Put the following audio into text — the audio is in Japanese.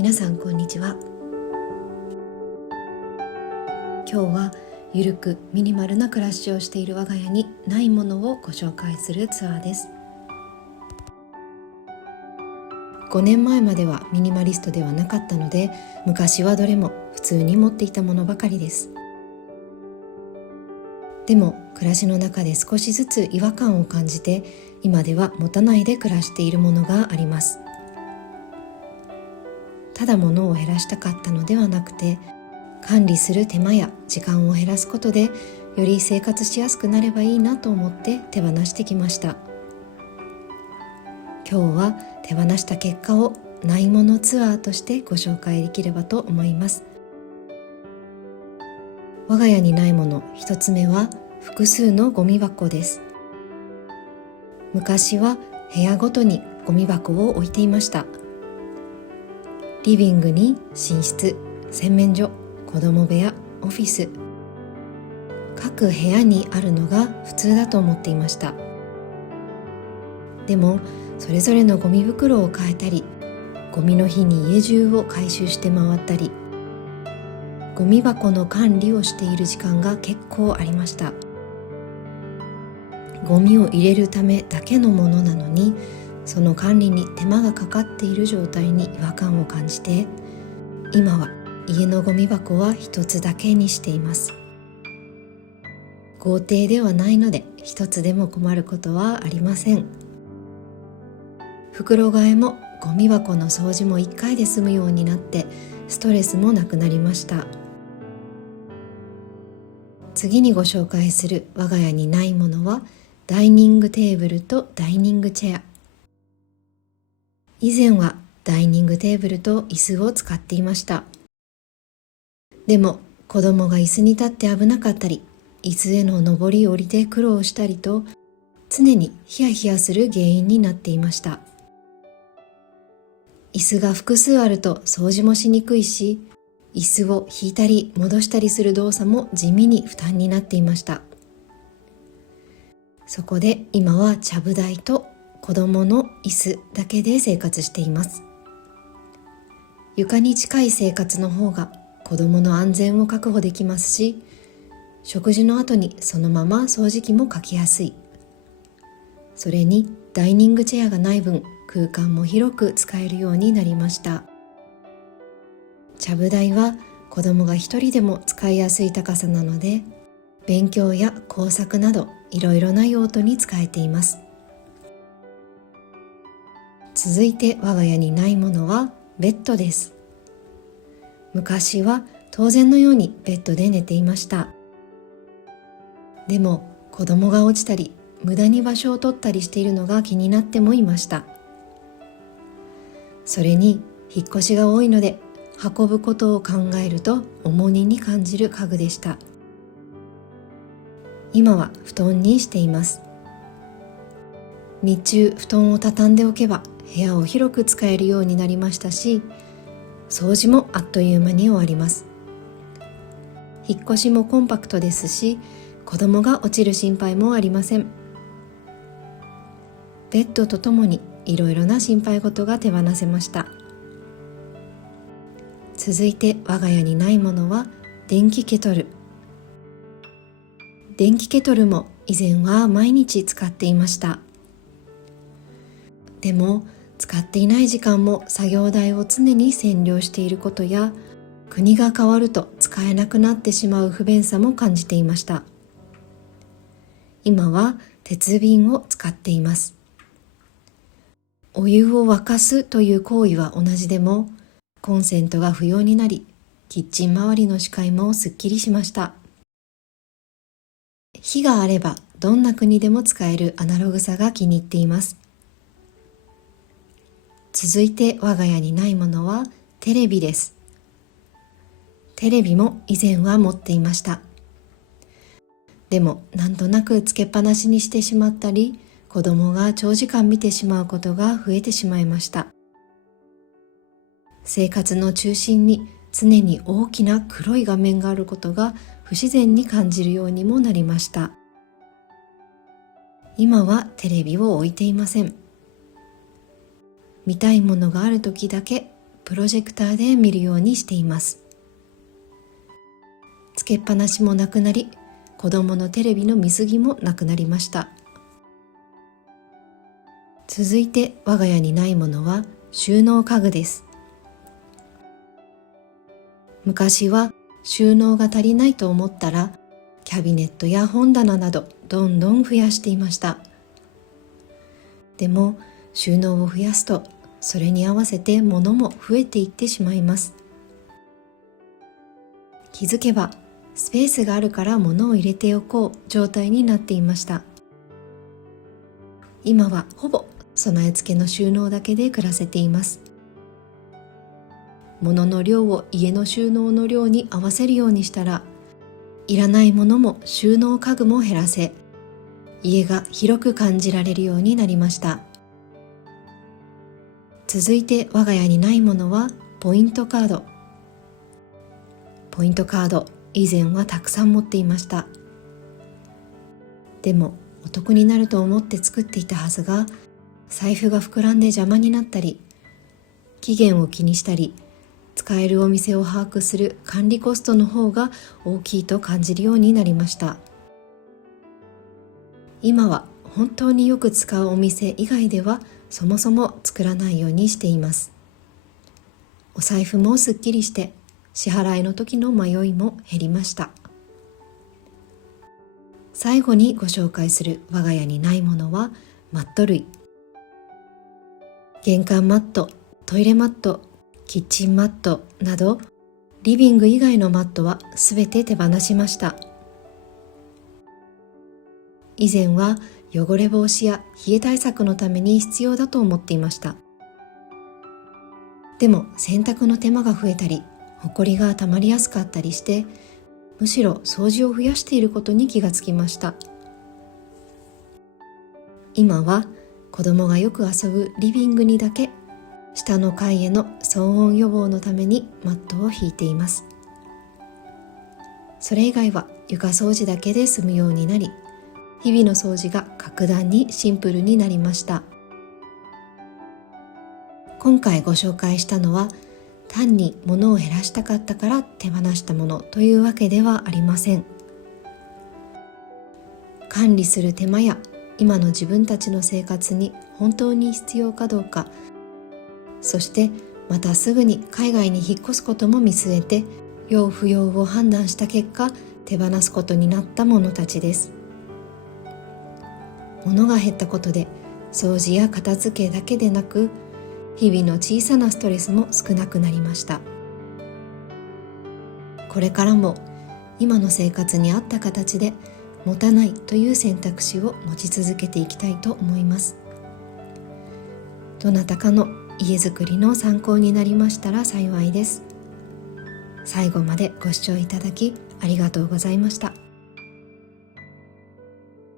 皆さんこんにちは。今日はゆるくミニマルな暮らしをしている我が家にないものをご紹介するツアーです。5年前まではミニマリストではなかったので、昔はどれも普通に持っていたものばかりです。でも暮らしの中で少しずつ違和感を感じて、今では持たないで暮らしているものがあります。ただ物を減らしたかったのではなくて、管理する手間や時間を減らすことでより生活しやすくなればいいなと思って手放してきました。今日は手放した結果をないものツアーとしてご紹介できればと思います。我が家にないもの一つ目は複数のゴミ箱です。昔は部屋ごとにゴミ箱を置いていました。リビングに寝室、洗面所、子供部屋、オフィス、各部屋にあるのが普通だと思っていました。でもそれぞれのゴミ袋を変えたり、ゴミの日に家中を回収して回ったり、ゴミ箱の管理をしている時間が結構ありました。ゴミを入れるためだけのものなのに、その管理に手間がかかっている状態に違和感を感じて、今は家のゴミ箱は一つだけにしています。豪邸ではないので一つでも困ることはありません。袋替えもゴミ箱の掃除も1回で済むようになって、ストレスもなくなりました。次にご紹介する我が家にないものはダイニングテーブルとダイニングチェア。以前はダイニングテーブルと椅子を使っていました。でも子供が椅子に立って危なかったり、椅子への上り下りで苦労したりと、常にヒヤヒヤする原因になっていました。椅子が複数あると掃除もしにくいし、椅子を引いたり戻したりする動作も地味に負担になっていました。そこで今はちゃぶ台と子供の椅子だけで生活しています。床に近い生活の方が子供の安全を確保できますし、食事の後にそのまま掃除機もかけやすい。それにダイニングチェアがない分、空間も広く使えるようになりました。ちゃぶ台は子供が一人でも使いやすい高さなので、勉強や工作などいろいろな用途に使えています。続いて我が家にないものはベッドです。昔は当然のようにベッドで寝ていました。でも子供が落ちたり無駄に場所を取ったりしているのが気になってもいました。それに引っ越しが多いので、運ぶことを考えると重荷に感じる家具でした。今は布団にしています。日中布団を畳んでおけば部屋を広く使えるようになりましたし、掃除もあっという間に終わります。引っ越しもコンパクトですし、子供が落ちる心配もありません。ベッドとともにいろいろな心配事が手放せました。続いて我が家にないものは電気ケトル。電気ケトルも以前は毎日使っていました。でも使っていない時間も作業台を常に占領していることや、国が変わると使えなくなってしまう不便さも感じていました。今は鉄瓶を使っています。お湯を沸かすという行為は同じでも、コンセントが不要になり、キッチン周りの視界もすっきりしました。火があればどんな国でも使えるアナログさが気に入っています。続いて我が家にないものはテレビです。テレビも以前は持っていました。でもなんとなくつけっぱなしにしてしまったり、子供が長時間見てしまうことが増えてしまいました。生活の中心に常に大きな黒い画面があることが不自然に感じるようにもなりました。今はテレビを置いていません。見たいものがある時だけプロジェクターで見るようにしています。つけっぱなしもなくなり、子供のテレビの見過ぎもなくなりました。続いて我が家にないものは収納家具です。昔は収納が足りないと思ったら、キャビネットや本棚などどんどん増やしていました。でも収納を増やすと、それに合わせて物も増えていってしまいます。気づけばスペースがあるから物を入れておこう状態になっていました。今はほぼ備え付けの収納だけで暮らせています。物の量を家の収納の量に合わせるようにしたら、いらないものも収納家具も減らせ、家が広く感じられるようになりました。続いて我が家にないものはポイントカード。ポイントカード、以前はたくさん持っていました。でもお得になると思って作っていたはずが、財布が膨らんで邪魔になったり、期限を気にしたり、使えるお店を把握する管理コストの方が大きいと感じるようになりました。今は本当によく使うお店以外ではそもそも作らないようにしています。お財布もすっきりして、支払いの時の迷いも減りました。最後にご紹介する我が家にないものはマット類。玄関マット、トイレマット、キッチンマットなど、リビング以外のマットはすべて手放しました。以前は汚れ防止や冷え対策のために必要だと思っていました。でも洗濯の手間が増えたり、ほこりがたまりやすかったりして、むしろ掃除を増やしていることに気がつきました。今は子供がよく遊ぶリビングにだけ、下の階への騒音予防のためにマットを引いています。それ以外は床掃除だけで済むようになり、日々の掃除が格段にシンプルになりました。今回ご紹介したのは、単に物を減らしたかったから手放したものというわけではありません。管理する手間や今の自分たちの生活に本当に必要かどうか、そしてまたすぐに海外に引っ越すことも見据えて、要不要を判断した結果、手放すことになったものたちです。物が減ったことで、掃除や片付けだけでなく、日々の小さなストレスも少なくなりました。これからも今の生活に合った形で持たないという選択肢を持ち続けていきたいと思います。どなたかの家づくりの参考になりましたら幸いです。最後までご視聴いただきありがとうございました。